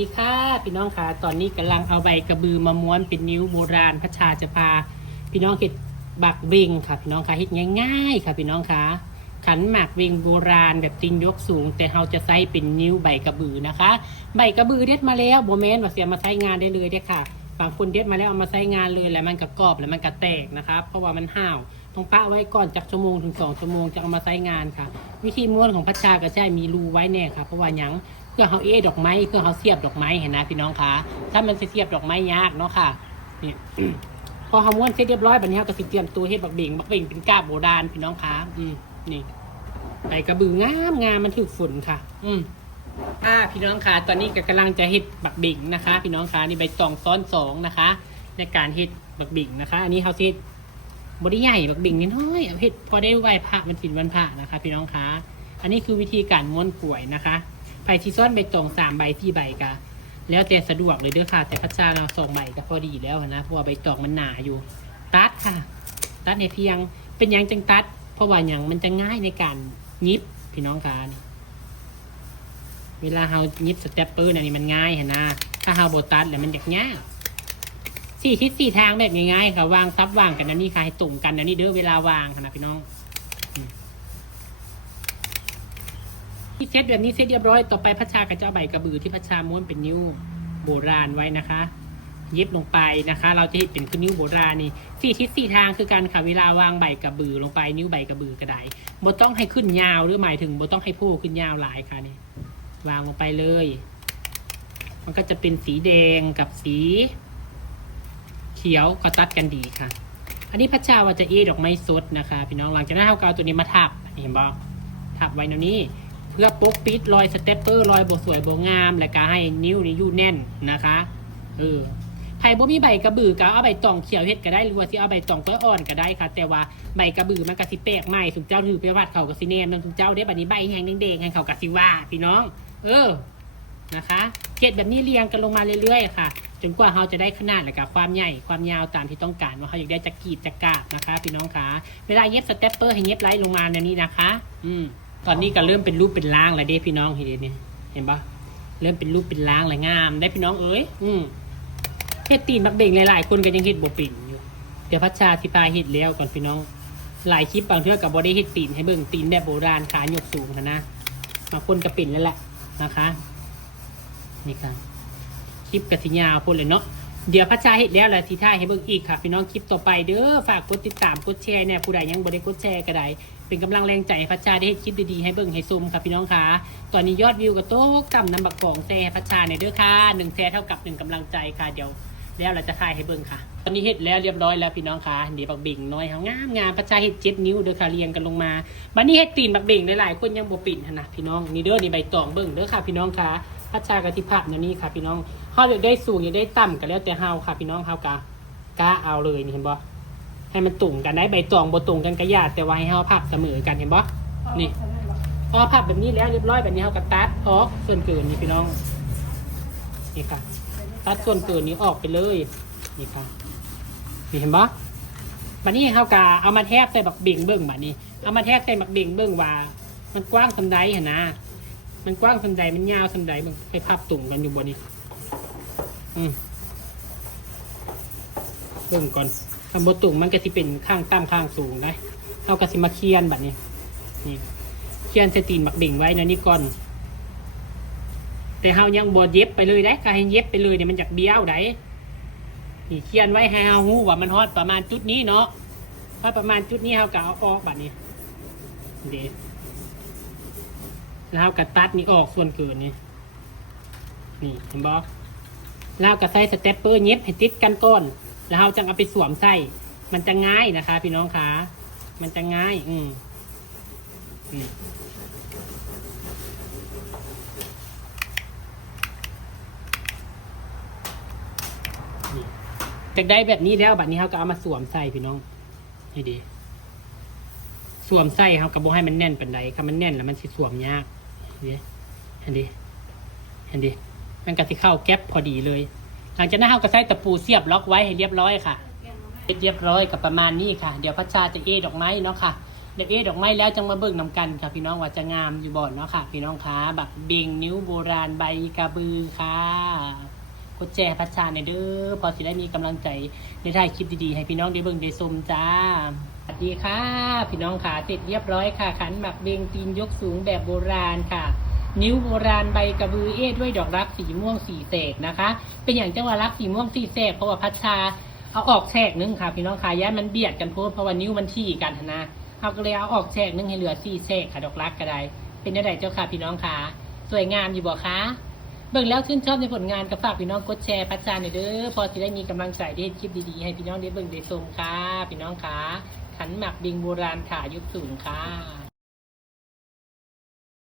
ดีค่ะพี่น้องค่ะตอนนี้กำลังเอาใบกระบือมาม้วนเป็นนิ้วโบราณพระชาจะพาพี่น้องเห็ดบักเบงค่ะพี่น้องค่ะเห็ดง่ายๆค่ะพี่น้องค่ะขันหมากเบงโบราณแบบตีนยกสูงแต่เราจะใส่เป็นนิ้วใบกระบือนะคะใบกระบือเด็ดมาแล้วโบแมนว่าเสียมาใช้งานได้เลยเด้อค่ะบางคนเด็ดมาแล้วเอามาใช้งานเลยแล้วมันกระกรอบแล้วมันกระแตกนะคะเพราะว่ามันห่าวต้องปะไว้ก่อนจากชั่วโมงถึง2 ชั่วโมงจะเอามาใช้งานค่ะวิธีม้วนของพระชาก็ใช่มีรูไว้แน่ค่ะเพราะว่ายังเพื่อเขาดอกไม้เพื่อเขาเสียบดอกไม้เห็นนะพี่น้องคะถ้ามันเสียบดอกไม้ยากเนาะค่ะนี่ พอเขาม้วนเสร็จเรียบร้อยแบบนี้เขาก็สิเตรียมตัวเฮ็ดบักเบ่งเป็นกาบโบราณพี่น้องคะนี่ใบกระบืองามมันถูกฝนค่ะพี่น้องคะตอนนี้ก็กำลังจะเฮ็ดบักเบ่งนะคะพี่น้องคะนี่ใบตองซ้อน2นะคะในการเฮ็ดบักเบ่งนะคะอันนี้เขาเฮ็ดบริใหญ่บักเบ่งน้อยเอาเฮ็ดพอได้ไหว้พระมันสินวันพระนะคะพี่น้องคะอันนี้คือวิธีการม้วนป่วยนะคะไผ่ที่ซ้อนใบตอง3 ใบ4 ใบกะแล้วแต่สะดวกเลยเด้อค่ะแต่พัชชาเรา2 ใบก็พอดีแล้วนะเพราะว่าใบตองมันหนาอยู่ตัดค่ะตัดในเพียงเป็นยังจังตัดเพราะว่าอย่างมันจะง่ายในการยิบพี่น้องค่ะเวลาเรายิบสเต็ปเปอร์นี่มันง่ายเห็นนะถ้าเราโบตัดแล้วมันยาก4 ทิศ 4 ทางแบบง่ายๆค่ะวางซับวางกันนะนี่ค่ะให้ตรงกันนะนี่เด้อเวลาวางนะพี่น้องที่เซตแบบนี้เซตเรียบร้อยต่อไปพัชชาก็จะเอาใบกระบือที่พัชชาม้วนเป็นนิ้วโบราณไว้นะคะเย็บลงไปนะคะเราจะเห็นเป็นคือนิ้วโบราณนี่4 ทิศ 4 ทางคือการค่ะเวลาวางใบกระบือลงไปนิ้วใบกระบือกระไดบ่ต้องให้ขึ้นยาวหรือหมายถึงบ่ต้องให้โผล่ขึ้นยาวหลายค่ะนี่วางลงไปเลยมันก็จะเป็นสีแดงกับสีเขียวก็ตัดกันดีค่ะอันนี้พัชชาว่าจะดอกไม้สดนะคะพี่น้องหลังจากนั้นเราก็เอาตัวนี้มาทับเห็นบ่ทับไว้ตรงนี้เพื่อปกปิดรอยสเตปเปอร์รอยบสวยบงามและก็ให้นิ้วนี่อยู่แน่นนะคะไผ่บ่มีใบกระบือก็เอาใบตองเขียวเฮ็ดก็ได้หรือว่าสิเอาใบตองก้อยอ่อนก็ได้ค่ะแต่ว่าใบกระบือมันก็สิแปลกใหม่สุนเจ้าถือไปวัดเขาก็สิแนมนำสุนเจ้าได้บัดนี้ใบแห้งแดงๆให้เขาก็สิว่าพี่น้องนะคะเกล็ดแบบนี้เรียงกันลงมาเรื่อยๆค่ะจนกว่าเราจะได้ขนาดและก็ความใหญ่ความยาวตามที่ต้องการว่าเขาอยากได้จะกรีดจะกาดนะคะพี่น้องคะเวลาเย็บสเตปเปอร์ให้เย็บไล่ลงมาในนี้นะคะตอนนี้ก็เริ่มเป็นรูปเป็นร่างแล้วเด้พี่น้องเห็นเนี่ยเห็นปะเริ่มเป็นรูปเป็นร่างแล้วงามได้พี่น้องเฮ็ดตีนบักเบ่งหลายๆคนก็ยังเฮ็ดบ่เป็นอยู่เดี๋ยวพัชชาสิพาเฮ็ดแล้วก่อนพี่น้องหลายคลิปบางเทื่อก็บ่ได้เฮ็ดตีนให้เบิ่งตีนแบบโบราณขายกสูงนะบางคนก็เป็นแล้วแหละนะคะนี่ค่ะคลิปกระสิยาวพุ่นเลยเนาะเดี๋ยวพัชชาเฮ็ดแล้วแหละสิท่าให้เบิ่งอีกค่ะพี่น้องคลิปต่อไปเด้อฝากกดติดตามกดแชร์เนี่ยผู้ใดยังบ่ได้กดแชร์ก็ได้เป็นกำลังแรงใจพัชชาได้คลิปดีๆให้เบิ่งให้ซุ่มค่ะพี่น้องค่ะตอนนี้ยอดวิวก็โต๊ะกำนำบักของแชร์พัชชาเนี่ยเด้อค่ะ1 แชร์เท่ากับ1 กำลังใจค่ะเดี๋ยวแล้วเราจะถ่ายให้เบิ่งค่ะตอนนี้เฮ็ดแล้วเรียบร้อยแล้วพี่น้องค่ะเดี๋ยวบักเบ่งน้อยงามพัชชาเฮ็ด7 นิ้วเด้อค่ะเรียงกันลงมาบัดนี้เฮ็ดตีนบักเบ่งหลายๆคนยังบ่ปิ่นนะพี่น้องนี่เด้อนี่ใบตองเบิ่งเด้อค่ะพี่น้องค่ะพัชชากะทิภาพนี่ค่ะพี่น้องเฮาอยากได้สูงอยากได้ต่ำก็แล้วแต่เฮาค่ะพี่น้องเฮากะเอาเลยนี่เห็นบ่ให้มันตรงกันได้ใบตองบ่ตรงกันก็ยากแต่ว่าให้เฮาพับเสมอกันเห็นบ่นี่พอพับแบบนี้แล้วเรียบร้อยแบบนี้เฮาก็ตัดออกส่วนเกินนี่พี่น้องนี่ค่ะตัดส่วนเกินนี้ออกไปเลยนี่ค่ะนี่เห็นบ่บัดนี้เฮากะเอามาแทบใส่บักเบ่งเบิ่งบัดนี้เอามาแทบใส่บักเบ่งเบิ่งว่ามันกว้างซำใดหั่นนะมันกว้างสำใดมันยาวสำใดมันไปพับตุ่มกันอยู่บนนี้เบิ่งก่อนทำบนตุ่มมันก็จะเป็นข้างต่ำข้างสูงได้เราก็สิมาเคียนแบบนี้นี่เคียนสตีนบักเบ่งไว้นะนี่ก่อนแต่เฮายังบดเย็บไปเลยได้การให้เย็บไปเลยเนี่ยมันจากเบี้ยวได้นี่เคียนไว้ให้เฮาหูว่ามันฮอดประมาณจุดนี้เนาะถ้าประมาณจุดนี้เฮาก็เอาออกแบบนี้เดี๋ยวแล้วกระตัดนี่ออกส่วนเกินนี่เห็นบอกแล้วกระใส่สเตปเปอร์เย็บให้ติดกันก้อนแล้วเราจะเอาไปสวมใส่มันจะง่ายนะคะพี่น้องคะมันจะง่ายจากได้แบบนี้แล้วแบบนี้เราก็เอามาสวมใส่พี่น้องให้ดีสวมใส่เรากระโบให้มันแน่นเป็นไรถ้ามันแน่นแล้วมันสิสวมยากเห็นดิมันก็จะเข้าแก๊ปพอดีเลยหลังจากนั้นเราก็ใช้ตะปูเสียบล็อกไว้ให้เรียบร้อยค่ะเรียบร้อยกับประมาณนี้ค่ะเดี๋ยวพัชชาจะดอกไม้เนาะค่ะ เด็กดอกไม้แล้วจังมาเบิ่งนำกันค่ะพี่น้องว่าจะงามอยู่บ่อนเนาะค่ะพี่น้องคะบักเบงนิ้วโบราณใบกระบือค่ะกดแชร์พัชชาในเด้อพอสิได้มีกำลังใจในถ่ายคลิปดีๆให้พี่น้องได้เบิ่งได้ชมจ้าสวัสดีค่ะพี่น้องค่ะเสร็จเรียบร้อยค่ะขันหมักเบงตีนยกสูงแบบโบราณค่ะนิ้วโบราณใบกระบือด้วยดอกรักสีม่วงสีแสกนะคะเป็นอย่างจังหวะรักสีม่วงสีแสกเพราะว่าพัชชาเอาออกแฉกนึงค่ะพี่น้องค่ะย้ายมันเบียดกันโพดเพราะว่านิ้วมันที่กันนะเอาก็เลยเอาออกแฉกนึงให้เหลือ4แฉกค่ะดอกรักก็ได้เป็นได้เจ้าค่ะพี่น้องค่ะสวยงามอยู่บ่คะเบิ่งแล้วชื่นชอบในผลงานก็ฝากพี่น้องกดแชร์พัชชาหน่อยเด้อพอจะได้มีกำลังใจได้คลิปดีๆให้พี่น้องได้เบิ่งได้ชมค่ะพี่น้องค่ะขันหมักบิงโบราณค่ะยุคสูงค่ะ